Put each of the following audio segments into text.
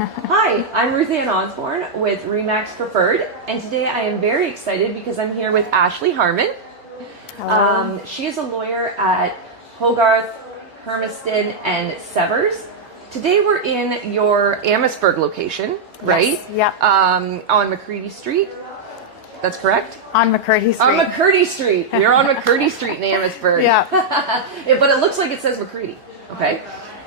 Hi, I'm Ruthann Osborne with RE/MAX Preferred, and today I am very excited because I'm here with Ashley Harmon. Hello. She is a lawyer at Hogarth Hermiston and Severs. Today we're in your Amherstburg location, right? Yes, yep. On McCready Street. That's correct? On McCurdy Street. On McCurdy Street. We're on McCurdy Street in Amherstburg. Yeah. But it looks like it says McCready. Okay.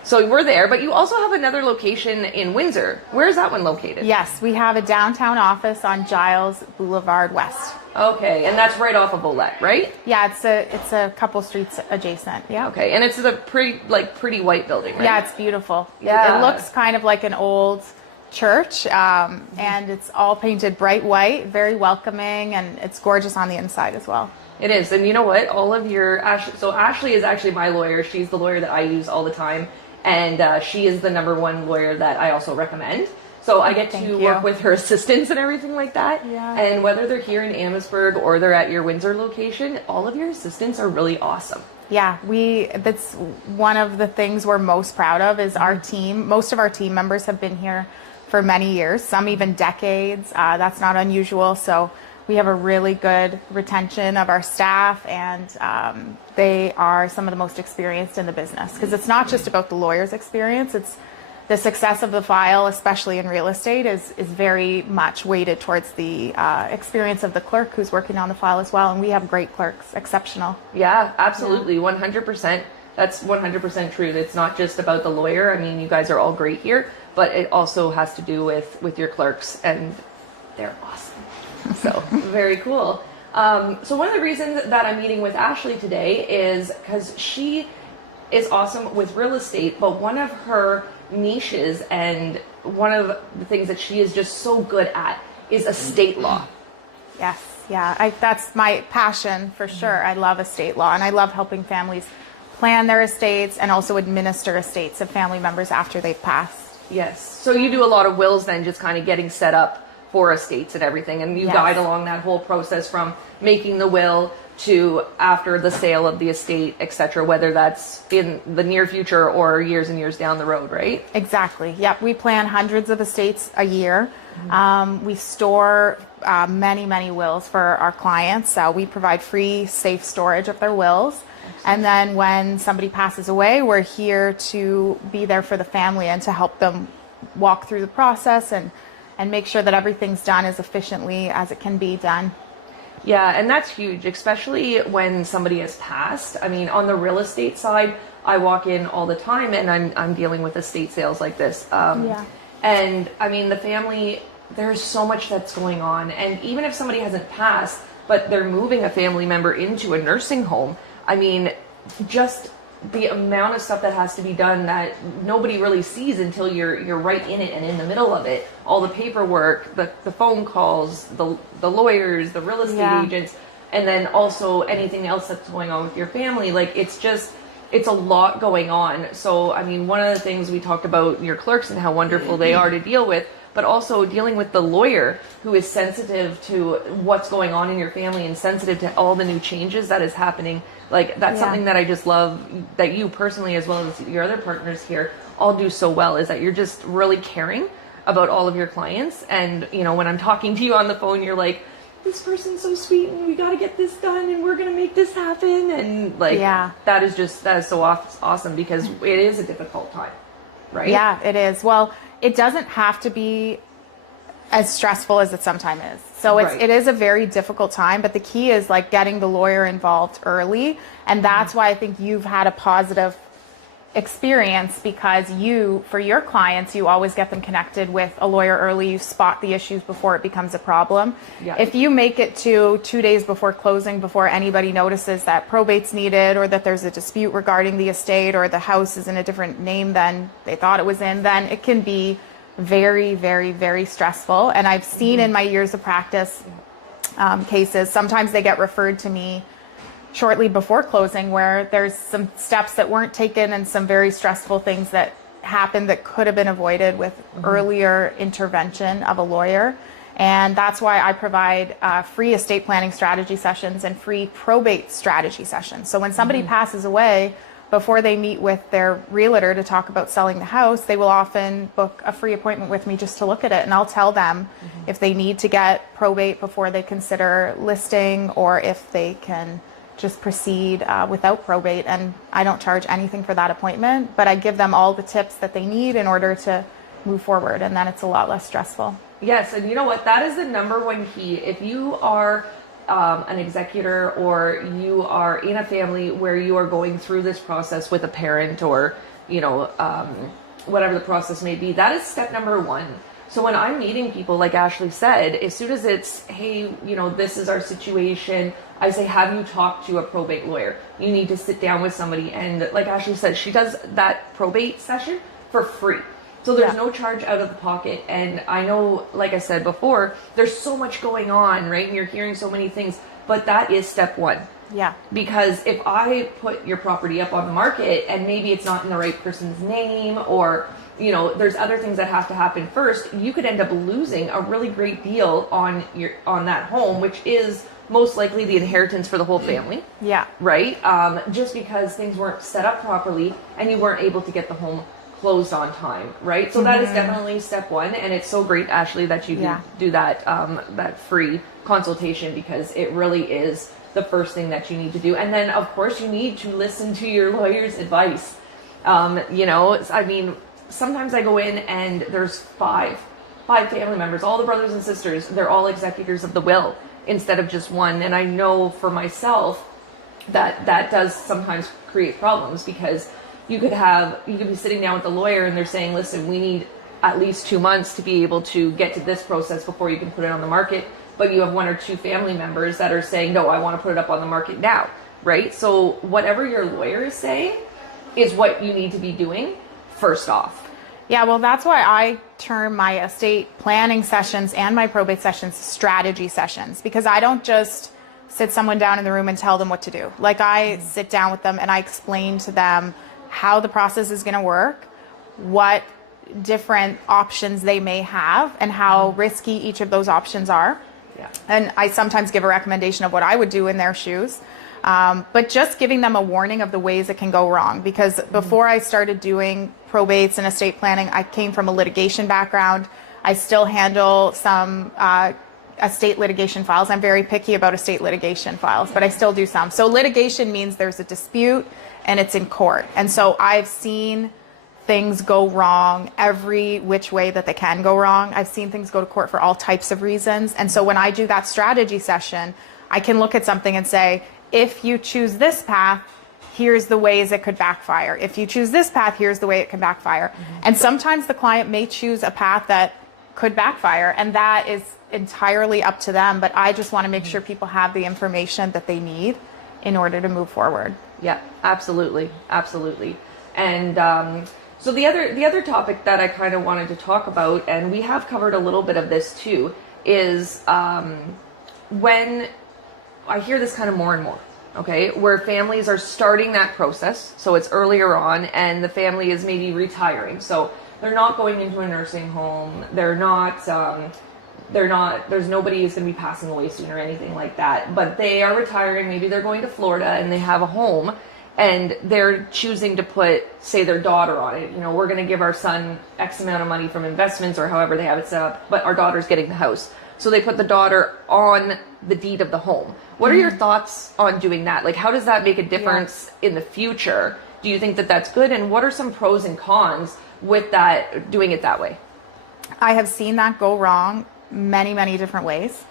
So we're there, but you also have another location in Windsor. Where is that one located? Yes, we have a downtown office on Giles Boulevard West. Okay, and that's right off of Olette, right? Yeah, it's a couple streets adjacent. Yeah. Okay, and it's a pretty white building, right? Yeah, it's beautiful. Yeah. It looks kind of like an old church, and it's all painted bright white, very welcoming, and it's gorgeous on the inside as well. It is, and you know what? All of your Ashley is actually my lawyer. She's the lawyer that I use all the time. And she is the #1 lawyer that I also recommend. So I get to work with her assistants and everything like that. Yeah. And whether they're here in Amherstburg or they're at your Windsor location, all of your assistants are really awesome. Yeah, that's one of the things we're most proud of is our team. Most of our team members have been here for many years, some even decades. That's not unusual. So we have a really good retention of our staff, and they are some of the most experienced in the business, because it's not just about the lawyer's experience. It's the success of the file, especially in real estate, is very much weighted towards the experience of the clerk who's working on the file as well. And we have great clerks, exceptional. Yeah, absolutely. 100%. That's 100% true. It's not just about the lawyer. I mean, you guys are all great here, but it also has to do with your clerks, and they're awesome. So very cool. So one of the reasons that I'm meeting with Ashley today is because she is awesome with real estate, but one of her niches and one of the things that she is just so good at is estate law. Yes, yeah, that's my passion for sure. I love estate law, and I love helping families plan their estates and also administer estates of family members after they've passed. Yes. So you do a lot of wills then, just kind of getting set up for estates and everything, and you guide along that whole process from making the will to after the sale of the estate, etc., whether that's in the near future or years and years down the road, right? Exactly. Yep. We plan hundreds of estates a year. We store many wills for our clients. We provide free, safe storage of their wills. And then when somebody passes away, we're here to be there for the family and to help them walk through the process and make sure that everything's done as efficiently as it can be done. Yeah, and that's huge, especially when somebody has passed. I mean, on the real estate side, I walk in all the time and I'm dealing with estate sales like this. And I mean, the family, there's so much that's going on. And even if somebody hasn't passed, but they're moving a family member into a nursing home, I mean, just the amount of stuff that has to be done that nobody really sees until you're right in it and in the middle of it. All the paperwork, the phone calls, the lawyers, the real estate agents, and then also anything else that's going on with your family. Like, it's a lot going on. So, I mean, one of the things we talked about your clerks and how wonderful they are to deal with, but also dealing with the lawyer who is sensitive to what's going on in your family and sensitive to all the new changes that is happening. Like, that's something that I just love that you personally, as well as your other partners here, all do so well, is that you're just really caring about all of your clients. And, you know, when I'm talking to you on the phone, you're like, this person's so sweet and we got to get this done and we're going to make this happen. And like, that is so awesome, because it is a difficult time, right? Yeah, it is. Well, it doesn't have to be as stressful as it sometimes is. So it is a very difficult time, but the key is like getting the lawyer involved early. And that's why I think you've had a positive experience, because for your clients, you always get them connected with a lawyer early. You spot the issues before it becomes a problem. Yeah. If you make it to 2 days before closing, before anybody notices that probate's needed or that there's a dispute regarding the estate or the house is in a different name than they thought it was in, then it can be very, very, very stressful. And I've seen in my years of practice cases, sometimes they get referred to me shortly before closing where there's some steps that weren't taken and some very stressful things that happened that could have been avoided with earlier intervention of a lawyer. And that's why I provide free estate planning strategy sessions and free probate strategy sessions. So when somebody passes away, before they meet with their realtor to talk about selling the house, they will often book a free appointment with me just to look at it. And I'll tell them if they need to get probate before they consider listing, or if they can just proceed without probate. And I don't charge anything for that appointment, but I give them all the tips that they need in order to move forward. And then it's a lot less stressful. Yes. And you know what? That is the number one key. If you are an executor, or you are in a family where you are going through this process with a parent, or, you know, whatever the process may be, that is step number one. So when I'm meeting people, like Ashley said, as soon as it's, hey, you know, this is our situation, I say, have you talked to a probate lawyer? You need to sit down with somebody. And like Ashley said, she does that probate session for free. So there's no charge out of the pocket. And I know, like I said before, there's so much going on, right? And you're hearing so many things, but that is step one. Yeah. Because if I put your property up on the market and maybe it's not in the right person's name, or, you know, there's other things that have to happen first, you could end up losing a really great deal on that home, which is most likely the inheritance for the whole family. Yeah. Right? Just because things weren't set up properly and you weren't able to get the home closed on time, right? So that is definitely step one, and it's so great, Ashley, that you do that that free consultation, because it really is the first thing that you need to do. And then, of course, you need to listen to your lawyer's advice. You know, I mean, sometimes I go in and there's five family members, all the brothers and sisters, they're all executors of the will instead of just one. And I know for myself that that does sometimes create problems, because you could be sitting down with a lawyer and they're saying, listen, we need at least 2 months to be able to get to this process before you can put it on the market. But you have 1 or 2 family members that are saying, no, I want to put it up on the market now, right? So whatever your lawyer is saying is what you need to be doing first off. Yeah, well, that's why I term my estate planning sessions and my probate sessions strategy sessions, because I don't just sit someone down in the room and tell them what to do. Like, I sit down with them and I explain to them how the process is going to work, what different options they may have, and how risky each of those options are. Yeah. And I sometimes give a recommendation of what I would do in their shoes. But just giving them a warning of the ways it can go wrong. Because before I started doing probates and estate planning, I came from a litigation background. I still handle some estate litigation files. I'm very picky about estate litigation files, but I still do some. So litigation means there's a dispute and it's in court. And so I've seen things go wrong every which way that they can go wrong. I've seen things go to court for all types of reasons. And so when I do that strategy session, I can look at something and say, if you choose this path, here's the ways it could backfire. If you choose this path, here's the way it can backfire. And sometimes the client may choose a path that could backfire, and that is entirely up to them. But I just want to make sure people have the information that they need in order to move forward. Yeah, absolutely. Absolutely. And so the other topic that I kind of wanted to talk about, and we have covered a little bit of this too, is when I hear this kind of more and more, okay, where families are starting that process. So it's earlier on and the family is maybe retiring. So they're not going into a nursing home. They're not, there's nobody who's going to be passing away soon or anything like that, but they are retiring. Maybe they're going to Florida and they have a home and they're choosing to put, say, their daughter on it. You know, we're going to give our son X amount of money from investments or however they have it set up, but our daughter's getting the house. So they put the daughter on the deed of the home. What are your thoughts on doing that? Like, how does that make a difference in the future? Do you think that that's good? And what are some pros and cons with that, doing it that way? I have seen that go wrong many, many different ways.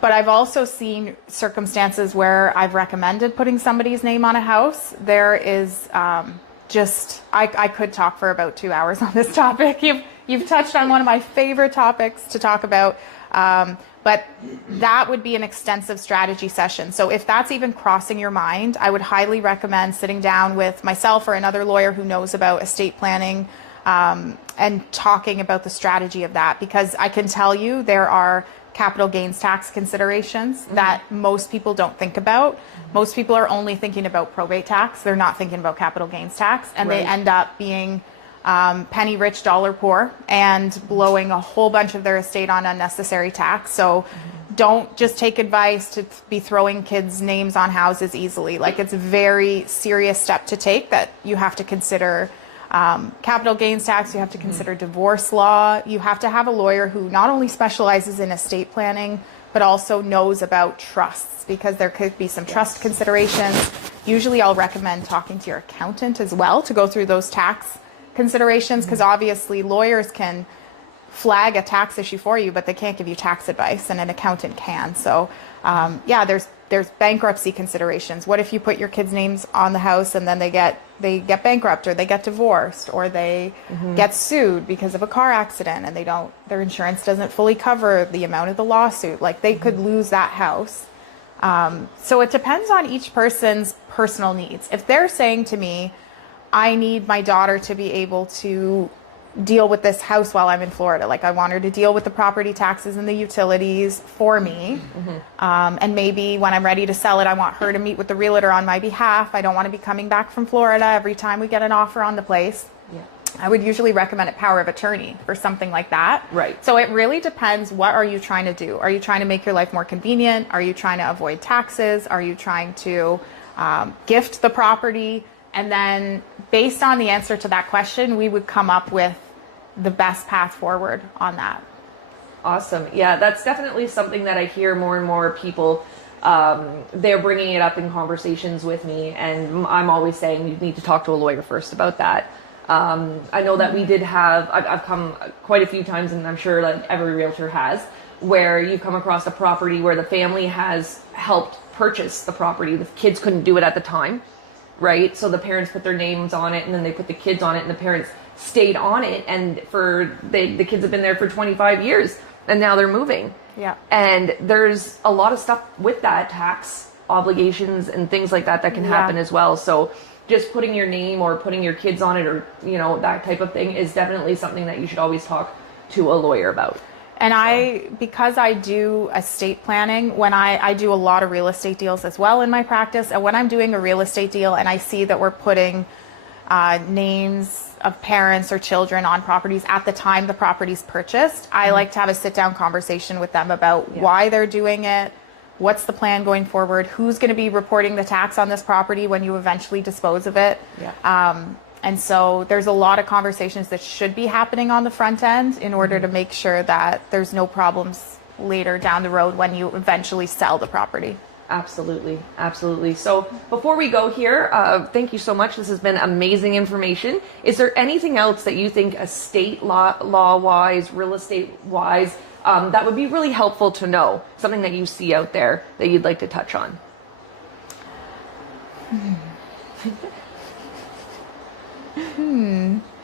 But I've also seen circumstances where I've recommended putting somebody's name on a house. There is I could talk for about 2 hours on this topic. You've touched on one of my favorite topics to talk about. But that would be an extensive strategy session. So if that's even crossing your mind, I would highly recommend sitting down with myself or another lawyer who knows about estate planning and talking about the strategy of that. Because I can tell you there are capital gains tax considerations that most people don't think about. Most people are only thinking about probate tax. They're not thinking about capital gains tax. And they end up being penny rich, dollar poor, and blowing a whole bunch of their estate on unnecessary tax. So don't just take advice to be throwing kids' names on houses easily. Like, it's a very serious step to take that you have to consider capital gains tax, you have to consider divorce law, you have to have a lawyer who not only specializes in estate planning, but also knows about trusts, because there could be some trust considerations. Usually I'll recommend talking to your accountant as well to go through those tax considerations, because obviously lawyers can flag a tax issue for you, but they can't give you tax advice, and an accountant can. So yeah, there's bankruptcy considerations. What if you put your kids' names on the house and then they get bankrupt, or they get divorced, or they get sued because of a car accident and their insurance doesn't fully cover the amount of the lawsuit? Like, they could lose that house. So it depends on each person's personal needs. If they're saying to me, I need my daughter to be able to deal with this house while I'm in Florida. Like, I want her to deal with the property taxes and the utilities for me. And maybe when I'm ready to sell it, I want her to meet with the realtor on my behalf. I don't want to be coming back from Florida every time we get an offer on the place. I would usually recommend a power of attorney for something like that. Right. So it really depends. What are you trying to do? Are you trying to make your life more convenient? Are you trying to avoid taxes? Are you trying to gift the property? And then based on the answer to that question, we would come up with the best path forward on that. Awesome. Yeah, that's definitely something that I hear more and more people, they're bringing it up in conversations with me, and I'm always saying you need to talk to a lawyer first about that. I know that we did have, I've come quite a few times, and I'm sure like every realtor has, where you come across a property where the family has helped purchase the property. The kids couldn't do it at the time, right? So the parents put their names on it, and then they put the kids on it, and the parents stayed on it, and the kids have been there for 25 years, and now they're moving. Yeah. And there's a lot of stuff with that, tax obligations and things like that can happen as well. So just putting your name or putting your kids on it, or that type of thing, is definitely something that you should always talk to a lawyer about. And because I do estate planning, when I do a lot of real estate deals as well in my practice, and when I'm doing a real estate deal and I see that we're putting names of parents or children on properties at the time the property's purchased, I like to have a sit-down conversation with them about why they're doing it, what's the plan going forward, who's going to be reporting the tax on this property when you eventually dispose of it. And so there's a lot of conversations that should be happening on the front end in order to make sure that there's no problems later down the road when you eventually sell the property. Absolutely. Absolutely. So before we go here, thank you so much. This has been amazing information. Is there anything else that you think estate law-wise, real estate-wise, that would be really helpful to know? Something that you see out there that you'd like to touch on?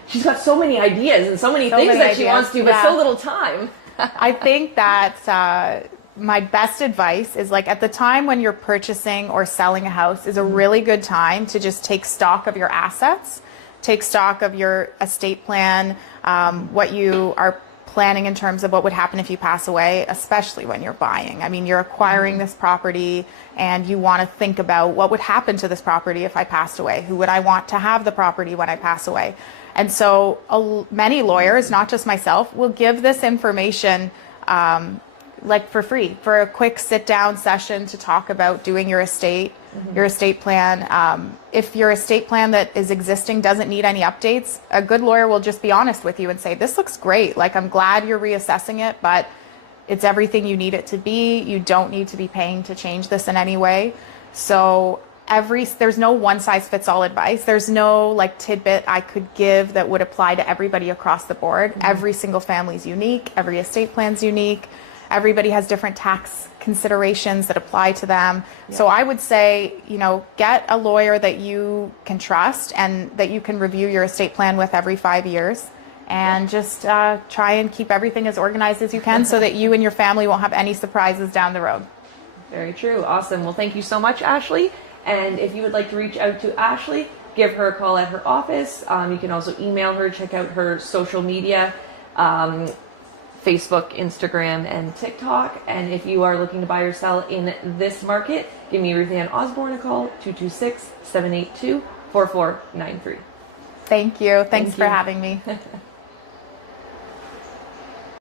She's got so many ideas and so many things that she wants to, but so little time. I think that my best advice is, like, at the time when you're purchasing or selling a house is a really good time to just take stock of your assets, take stock of your estate plan, what you are planning in terms of what would happen if you pass away, especially when you're buying. I mean, you're acquiring this property and you want to think about what would happen to this property if I passed away. Who would I want to have the property when I pass away? And so many lawyers, not just myself, will give this information like for free, for a quick sit-down session to talk about doing your estate, your estate plan. If your estate plan that is existing doesn't need any updates, a good lawyer will just be honest with you and say, this looks great. Like, I'm glad you're reassessing it, but it's everything you need it to be. You don't need to be paying to change this in any way. So there's no one-size-fits-all advice. There's no like tidbit I could give that would apply to everybody across the board. Every single family is unique. Every estate plan's unique. Everybody has different tax considerations that apply to them. So I would say, get a lawyer that you can trust and that you can review your estate plan with every 5 years, and just try and keep everything as organized as you can so that you and your family won't have any surprises down the road. Very true. Awesome. Well, thank you so much, Ashley. And if you would like to reach out to Ashley, give her a call at her office. You can also email her, check out her social media. Facebook, Instagram, and TikTok. And if you are looking to buy or sell in this market, give me Ruthann Osborne a call, 226-782-4493. Thank you. Thanks for having me.